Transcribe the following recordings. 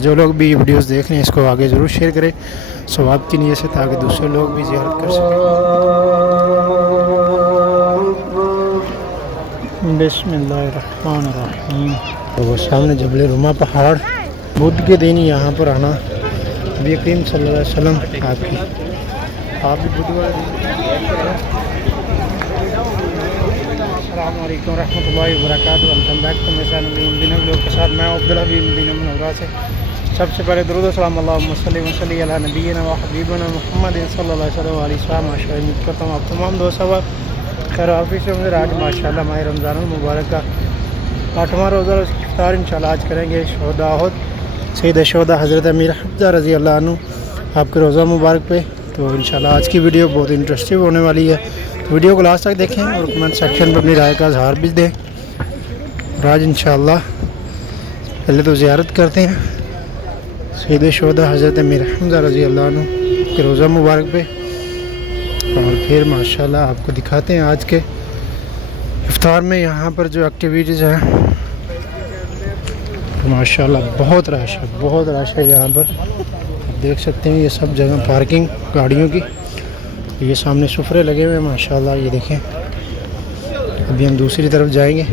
जो लोग भी वीडियोस देख रहे हैं इसको आगे ज़रूर शेयर करें सवाब की नीयत से, ताकि दूसरे लोग भी ज़ियारत कर सकें। बिस्मिल्लाहिर्रहमानिर्रहीम। तो वो सामने जबल रुमा पहाड़, बुध के दिन यहाँ पर आना नबी करीम सल्लल्लाहु अलैहि वसल्लम आप भी बुध वाले दिन। अस्सलाम वालेकुम रहमतुल्लाहि व बरकातहू। Welcome back to my channel दिन व्लॉग के साथ मैं अब्दुल्ला बिन मदीना मुनव्वरा से। सबसे पहले दुरूद व सलाम अल्लाहुम्मा सल्ली व सल्ली अला नबीना व हबीबना मुहम्मद सल्लल्लाहु अलैहि वसल्लम। उम्मीद करता हूँ आप तमाम दोस्त अब खैर ऑफिस से मुझे आज माशाल्लाह माह रमज़ान मुबारक का 8वां रोज़ा इफ्तार इंशाल्लाह आज करेंगे। शोहदा उहद सैयद शोहदा हज़रत अमीर हमज़ा रज़ी अल्लाह अन्हु आपके रोज़ा मुबारक पे। तो इंशाल्लाह आज की वीडियो बहुत इंटरेस्टिंग होने वाली है, तो वीडियो को लास्ट तक देखें और कमेंट सेक्शन पर अपनी राय का इज़हार भी दें। और आज इंशाल्लाह पहले तो ज़ियारत करते हैं सैयद शोहदा हज़रत अमीर हमज़ा रज़ी अल्लाह अन्हु के रोज़ा मुबारक पे, और फिर माशाल्लाह आपको दिखाते हैं आज के इफ्तार में यहाँ पर जो एक्टिविटीज़ हैं। माशाल्लाह बहुत रश है यहाँ पर, आप देख सकते हैं ये सब जगह पार्किंग गाड़ियों की। ये सामने सुफरे लगे हुए हैं माशाल्लाह, ये देखें। अभी हम दूसरी तरफ जाएंगे,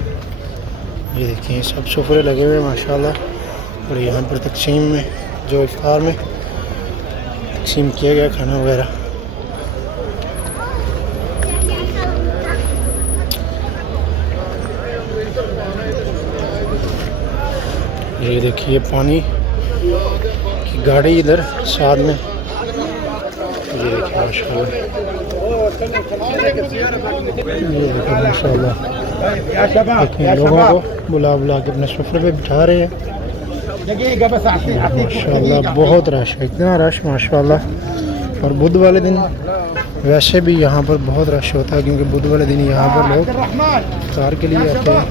ये देखें ये सब सुफरे लगे हुए हैं माशाल्लाह। और यहाँ पर तकसीम में जो इफ्तार में तकसीम किया गया खाना वगैरह। ये देखिए पानी की गाड़ी इधर साथ में, ये देखिए माशाल्लाह, ये देखिए माशाल्लाह। देखिए लोगों को बुला के अपने सफ़र पे बिठा रहे हैं माशाल्लाह। बहुत रश है, इतना रश माशाल्लाह। और बुध वाले दिन वैसे भी यहाँ पर बहुत रश होता है, क्योंकि बुध वाले दिन यहाँ पर लोग इफ्तार के लिए आते हैं।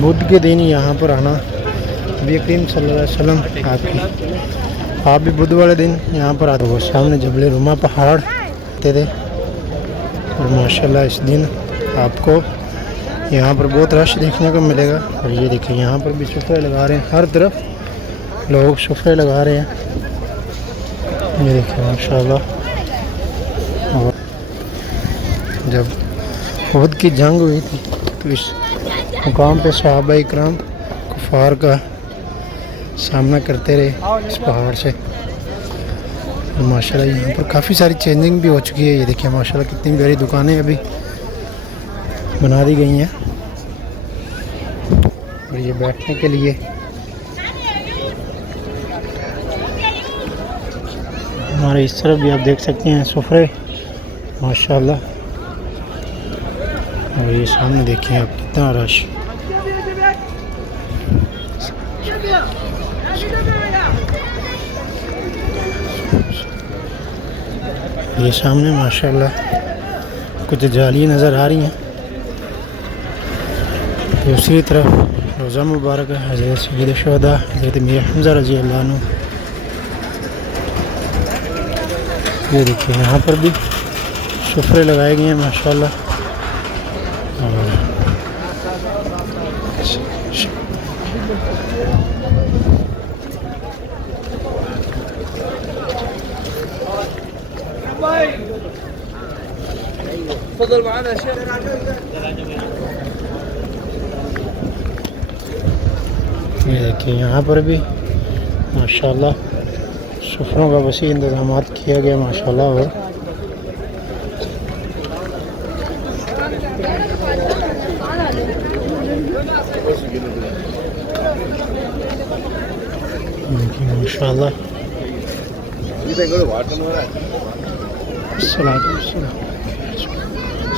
बुध के दिन यहाँ पर आना नबी करीम सल्लल्लाहु अलैहि वसल्लम आप भी बुध वाले दिन यहाँ पर आते हो। सामने जबल रुमा पहाड़ थे, और माशाल्लाह इस दिन आपको यहाँ पर बहुत रश देखने को मिलेगा। और ये देखिए यहाँ पर भी सुफरे लगा रहे हैं, हर तरफ लोग सुफरे लगा रहे हैं, ये देखिए माशाल्लाह। और जब उहद की जंग हुई थी तो इस मुकाम पे सहाबा इकराम कुफार का सामना करते रहे इस पहाड़ से। और माशाल्लाह यहाँ पर काफ़ी सारी चेंजिंग भी हो चुकी है, ये देखिए माशाल्लाह कितनी प्यारी दुकानें अभी बना दी गई हैं। और ये बैठने के लिए हमारे इस तरफ भी आप देख सकते हैं सुफरे माशाल्लाह। और ये सामने देखिए आप कितना रश। ये सामने माशाल्लाह कुछ जाली नज़र आ रही हैं। दूसरी तरफ रोज़ा मुबारक है हज़रत सैयद शोहदा हज़रत अमीर हमज़ा रज़ी अल्लाह अन्हु। ये देखिए यहाँ पर भी सुफरे लगाए गए हैं माशाल्लाह। ये देखिए यहाँ पर भी माशाल्लाह सुफरों का वसी इंतज़ाम किया गया माशाल्लाह। और देखिए माशाल्लाह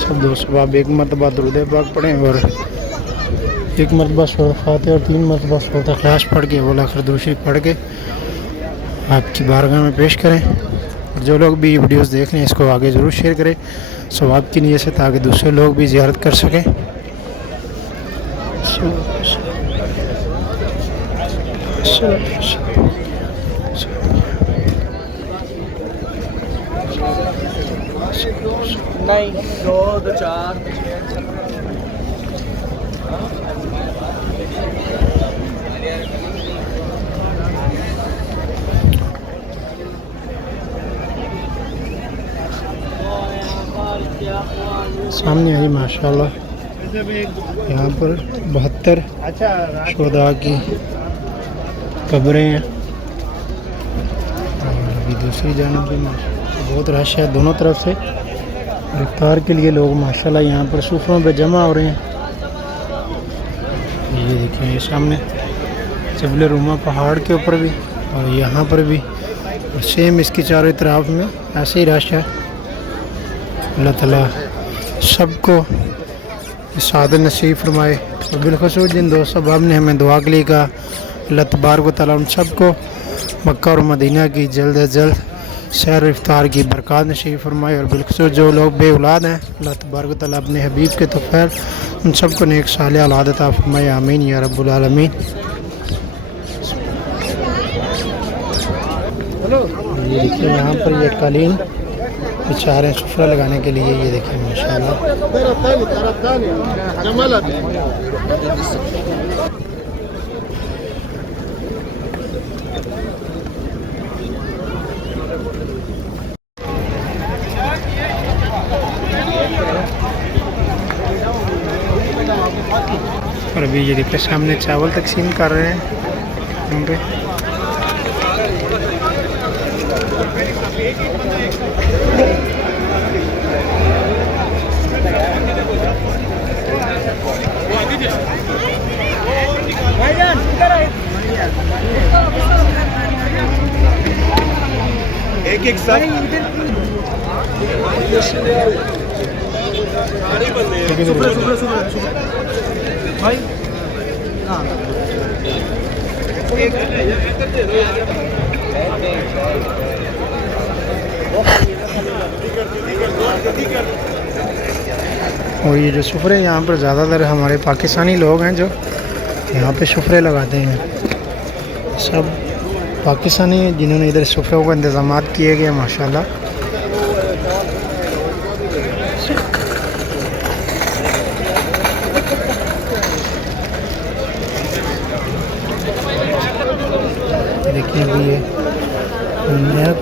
सब दोस्त आप एक मरतबा दुरूद पाक पढ़ें और एक मरतबा सूरह फातिहा और 3 मरतबा सूरह इखलास पढ़ के वल आखिर दुरूद शरीफ पढ़ के आपकी बारगाह में पेश करें। और जो लोग भी वीडियोस देख रहे हैं इसको आगे ज़रूर शेयर करें सवाब की नीयत से, ताकि दूसरे लोग भी ज़ियारत कर सकें। नहीं 2 4 सामने है माशाल्लाह यहाँ पर 72 शोधा की कब्रें हैं। और अभी दूसरी जानब भी बहुत रश है दोनों तरफ से। इफ्तार के लिए लोग माशाल्लाह यहाँ पर सूफ़ों पे जमा हो रहे हैं। ये देखिए ये सामने जबल रूमा पहाड़ के ऊपर भी और यहाँ पर भी, और सेम इसके चारों तरफ में ऐसे ही रश है। अल्लाह ताला सबको सादत नसीब फरमाए। और बिलखसूस जिन दोस्तों साहब ने हमें दुआ के लिए कहा, अल्लाह तबारक व तआला उन सबको मक्का और मदीना की जल्द अज जल्द सैर इफ्तार की बरकत नसीब फरमाए। और बिलखसूस जो लोग बे औलाद हैं, अल्लाह तबारक व तआला अपने हबीब के तौफीक उन सबको नेक साले औलाद अता फरमाए। आमीन या रब्बुल आलमीन। ये देखिए यहाँ पर ये कालीन बिछा रहे हैं सुफरा लगाने के लिए। ये देखिए माशाल्लाह। और अभी ये देखिए सामने चावल तकसीम कर रहे हैं यहाँ पे। एक एक साथ भाई और ये जो सुफरे यहाँ पर ज़्यादातर हमारे पाकिस्तानी लोग हैं जो यहाँ पे सुफरे लगाते हैं। सब पाकिस्तानी हैं जिन्होंने इधर सुफरों का इंतज़ाम किए गए माशाल्लाह। देखिए अभी ये नया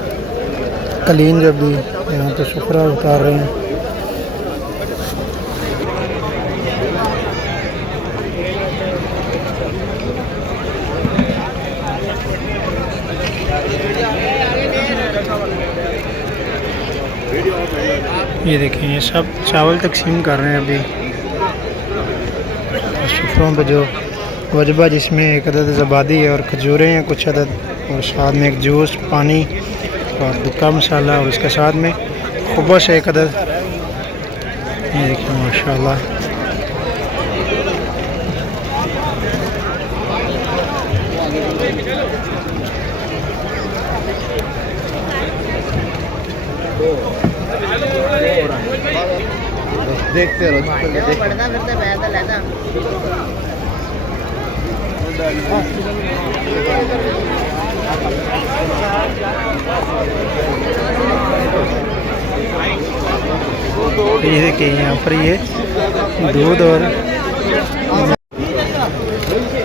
कलीन जब भी यहाँ पे सुफरा उतार रहे हैं। ये देखें ये सब चावल तकसीम कर रहे हैं अभी सुफरों पे जो वजबा, जिसमें एक अदद ज़बादी है और खजूरें हैं कुछ अदद, और साथ में एक जूस, पानी और दुक्का मसाला, और उसके साथ में खुबस एक अदद। ये देखिए माशाल्लाह। देखते रहो। ये देखिए यहाँ पर ये दूध और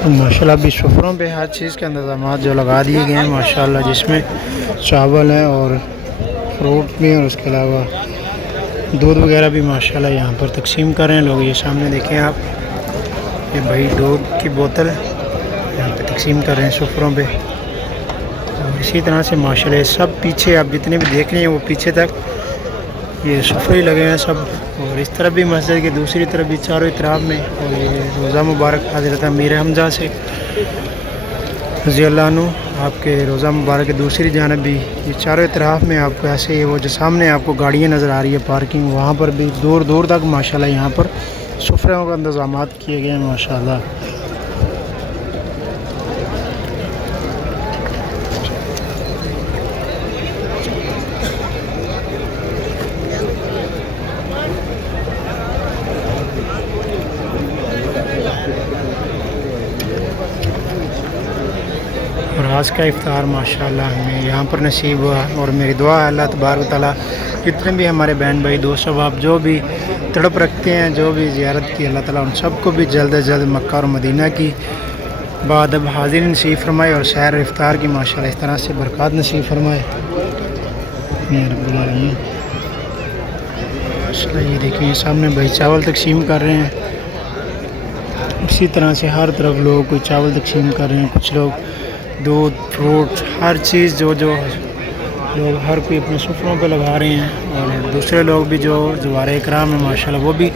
माशाल्लाह भी सुफरों पे हर चीज़ के इंतजाम जो लगा दिए गए हैं माशाल्लाह, जिसमें चावल हैं और फ्रूट भी, और उसके अलावा दूध वगैरह भी माशाल्लाह यहाँ पर तकसीम कर रहे हैं लोग। ये सामने देखें आप, ये भाई दूध की बोतल यहाँ पे तकसीम कर रहे हैं सुफरों पे। और इसी तरह से माशाल्लाह सब पीछे आप जितने भी देख रहे हैं वो पीछे तक ये सुफरे लगे हैं सब। और इस तरफ भी मस्जिद की दूसरी तरफ भी चारों तरफ में। और ये रोज़ा मुबारक हज़रत अमीर हमजा से रज़ी अल्लाह अन्हु आपके रोज़ा मुबारक की दूसरी जानब भी ये चारों तरफ में आपको ऐसे ही वो जो सामने आपको गाड़ियाँ नज़र आ रही है पार्किंग, वहाँ पर भी दूर दूर तक माशाल्लाह यहाँ पर सुफरों का इंतज़ाम किए गए हैं माशाल्लाह। और आज का इफ्तार माशाल्लाह हमें यहाँ पर नसीब हुआ। और मेरी दुआ है अल्लाह तबारक व तआला जितने भी हमारे बहन भाई दोस्त अहबाब जो भी तड़प रखते हैं, जो भी ज़ियारत की, अल्लाह ताला उन सबको भी जल्द अज जल्द मक्का और मदीना की बाद अब हाजिर नसीब फरमाए और सैर इफ्तार की माशाल्लाह इस तरह से बरकत नसीब फरमाए। माशाल्लाह। ये देखिए सामने भाई चावल तकसीम कर रहे हैं। इसी तरह से हर तरफ लोग कोई चावल तकसीम कर रहे हैं, कुछ लोग दूध फ्रूट हर चीज़ जो जो लोग हर कोई अपने सुफरों पे लगा रहे हैं। और दूसरे लोग भी जो जवारे इकराम है माशाल्लाह वो भी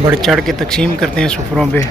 बढ़ चढ़ के तकसीम करते हैं सुफरों पे।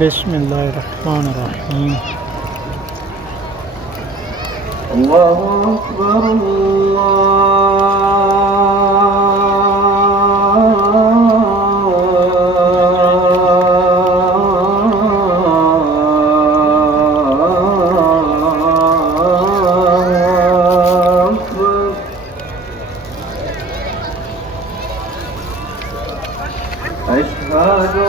बिस्मिल्लाहिर्रहमानिर्रहीम। अल्लाहु अकबर अशहदु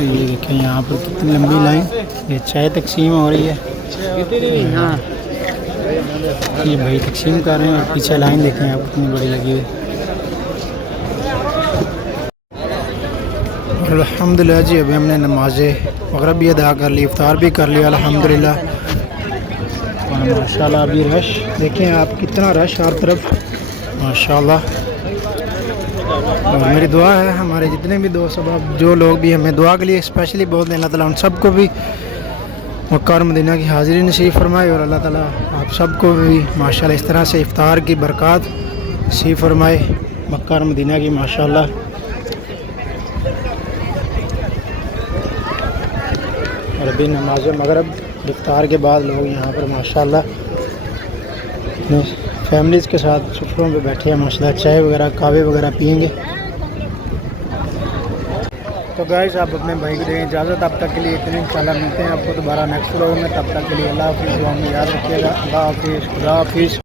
ये देखें यहाँ पर कितनी लंबी लाइन, ये चाय तकसीम हो रही है। हाँ ये भाई तकसीम कर रहे हैं और पीछे लाइन देखें आप कितनी बड़ी लगी हुई। और अल्हम्दुलिल्लाह जी अभी हमने नमाज़ें मग़रिब भी अदा कर ली, इफ्तार भी कर लिया अल्हम्दुलिल्लाह। और माशाल्लाह अभी रश देखें आप कितना रश हर तरफ माशाल्लाह। और मेरी दुआ है हमारे जितने भी दोस्त अब जो लोग भी हमें दुआ के लिए स्पेशली बोलते हैं, अल्लाह ताला उन सबको भी मक्का और मदीना की हाज़िरी नसीब फरमाए। और अल्लाह ताला आप सबको भी माशाल्लाह इस तरह से इफ्तार की बरक़ात नसीब फरमाए मक्का और मदीना की माशाल्लाह। और अभी नमाज मग़रिब इफ्तार के बाद लोग यहाँ पर माशाल्लाह फैमिलीज़ के साथ सुफरों पे बैठे हैं माशाल्लाह, चाय वगैरह कहवे वगैरह पियेंगे। तो गाइस आप अपने भाई को दें इजाज़त, अब तक के लिए इतने। इंशाल्लाह मिलते हैं आपको दोबारा नेक्स्ट व्लॉग में, तब तक के लिए अल्लाह हाफ़िज़। दुआ में याद रखिएगा। अल्लाह हाफ़िज़, खुदा हाफ़िज़।